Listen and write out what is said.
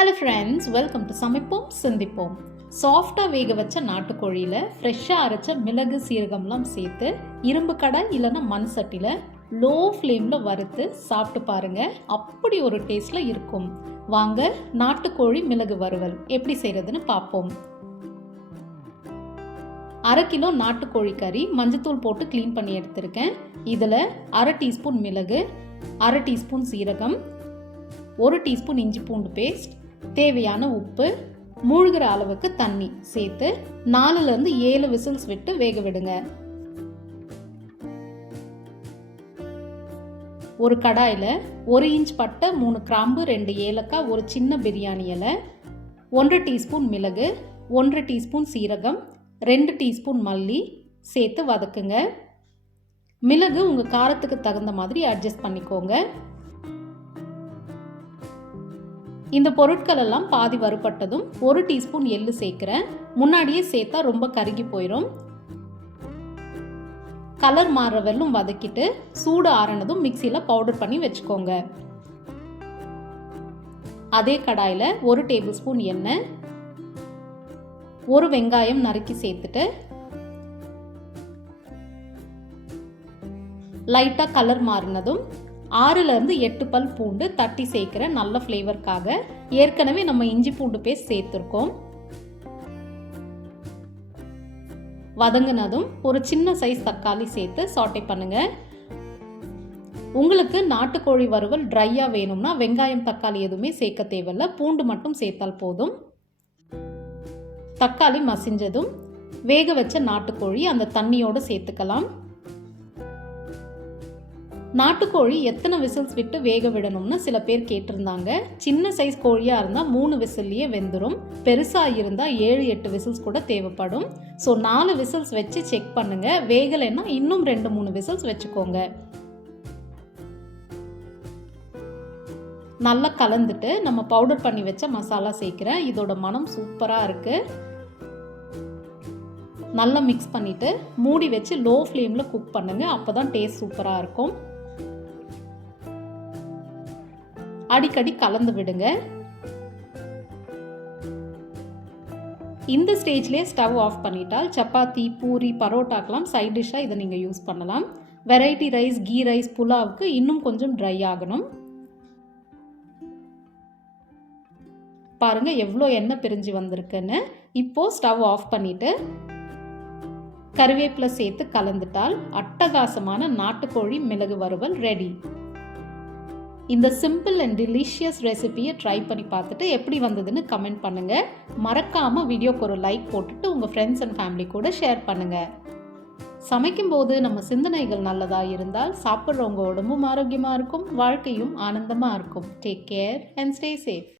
Hello friends, welcome to Samaipom, Sindhipom. சாஃப்டாக வேக வச்ச நாட்டுக்கோழியில் ஃப்ரெஷ்ஷாக அரைச்ச மிளகு சீரகம்லாம் சேர்த்து இரும்பு கடை இல்லைன்னா மண் சட்டியில் லோ ஃப்ளேமில் வறுத்து சாப்பிட்டு பாருங்கள். அப்படி ஒரு டேஸ்ட்டில் இருக்கும். வாங்க நாட்டுக்கோழி மிளகு வறுவல் எப்படி செய்கிறதுன்னு பார்ப்போம். 1/2 கிலோ நாட்டுக்கோழி கறி மஞ்சத்தூள் போட்டு க்ளீன் பண்ணி எடுத்திருக்கேன். இதில் 1/2 டீஸ்பூன் மிளகு, 1/2 டீஸ்பூன் சீரகம், 1 டீஸ்பூன் இஞ்சி பூண்டு பேஸ்ட், தேவையான உப்பு, மூழ்கிற அளவுக்கு தண்ணி சேர்த்து 4லேருந்து 7 விசில்ஸ் விட்டு வேக விடுங்க. ஒரு கடாயில் 1 இன்ச் பட்டை, 3 கிராம்பு, 2 ஏலக்காய், ஒரு சின்ன பிரியாணி இலை, 1 டீஸ்பூன் மிளகு, 1 டீஸ்பூன் சீரகம், 2 டீஸ்பூன் மல்லி சேர்த்து வதக்குங்க. மிளகு உங்கள் காரத்துக்கு தகுந்த மாதிரி அட்ஜஸ்ட் பண்ணிக்கோங்க. இந்த பொருட்கள் எல்லாம் பாதி வறுபட்டதும் 1 டீஸ்பூன் எள்ளு சேர்க்கிறேன். முன்னாடியே சேர்த்தா ரொம்ப கருகி போயிடும். கலர் மாறுற வெல்லும் வதக்கிட்டு சூடு ஆறினதும் மிக்சியில் பவுடர் பண்ணி வச்சுக்கோங்க. அதே கடாயில் 1 டேபிள் ஸ்பூன் எண்ணெய், 1 வெங்காயம் நறுக்கி சேர்த்துட்டு லைட்டாக கலர் மாறினதும் 6லேருந்து 8 பல் பூண்டு தட்டி சேர்க்கிறேன். நல்ல ஃப்ளேவருக்காக. ஏற்கனவே நம்ம இஞ்சி பூண்டு பேஸ்ட் சேர்த்துருக்கோம். வதங்கினதும் ஒரு சின்ன சைஸ் தக்காளி சேர்த்து சாட்டே பண்ணுங்க. உங்களுக்கு நாட்டுக்கோழி வறுவல் ட்ரையாக வேணும்னா வெங்காயம் தக்காளி எதுவுமே சேர்க்க தேவையில்லை, பூண்டு மட்டும் சேர்த்தால் போதும். தக்காளி மசிஞ்சதும் வேக வச்ச நாட்டுக்கோழி அந்த தண்ணியோடு சேர்த்துக்கலாம். நாட்டுக்கோழி எத்தனை விசில்ஸ் விட்டு வேக விடணும்னு சில பேர் கேட்டிருந்தாங்க. சின்ன சைஸ் கோழியாக இருந்தால் 3 விசில்லையே வெந்துடும். பெருசாக இருந்தால் 7-8 விசில்ஸ் கூட தேவைப்படும். ஸோ 4 விசில்ஸ் வச்சு செக் பண்ணுங்கள். வேகலைன்னா இன்னும் 2-3 விசில்ஸ் வச்சுக்கோங்க. நல்லா கலந்துட்டு நம்ம பவுடர் பண்ணி வச்ச மசாலா சேர்க்குறேன். இதோட மனம் சூப்பராக இருக்குது. நல்லா மிக்ஸ் பண்ணிவிட்டு மூடி வச்சு லோ ஃப்ளேமில் குக் பண்ணுங்கள். அப்போ தான் டேஸ்ட் சூப்பராக இருக்கும். அடிக்கடி கலந்து விடுங்க. இந்த ஸ்டேஜ்லேயே ஸ்டவ் ஆஃப் பண்ணிட்டால் சப்பாத்தி, பூரி, பரோட்டாக்கெலாம் சைட் டிஷ்ஷாக இதை நீங்கள் யூஸ் பண்ணலாம். வெரைட்டி ரைஸ், கீ ரைஸ், புலாவுக்கு இன்னும் கொஞ்சம் ட்ரை ஆகணும். பாருங்கள் எவ்வளோ எண்ணெய் பிரிஞ்சு வந்திருக்குன்னு. இப்போது ஸ்டவ் ஆஃப் பண்ணிவிட்டு கருவேப்பிலை சேர்த்து கலந்துட்டால் அட்டகாசமான நாட்டுக்கோழி மிளகு வறுவல் ரெடி. இந்த சிம்பிள் அண்ட் டெலிஷியஸ் ரெசிபியை ட்ரை பண்ணி பார்த்துட்டு எப்படி வந்ததுன்னு கமெண்ட் பண்ணுங்கள். மறக்காமல் வீடியோக்கு ஒரு லைக் போட்டுட்டு உங்கள் ஃப்ரெண்ட்ஸ் அண்ட் ஃபேமிலி கூட ஷேர் பண்ணுங்கள். சமைக்கும்போது நம்ம சிந்தனைகள் நல்லதாக இருந்தால் சாப்பிட்றவங்க உடம்பும் ஆரோக்கியமாக இருக்கும், வாழ்க்கையும் ஆனந்தமாக இருக்கும். Take care and stay safe.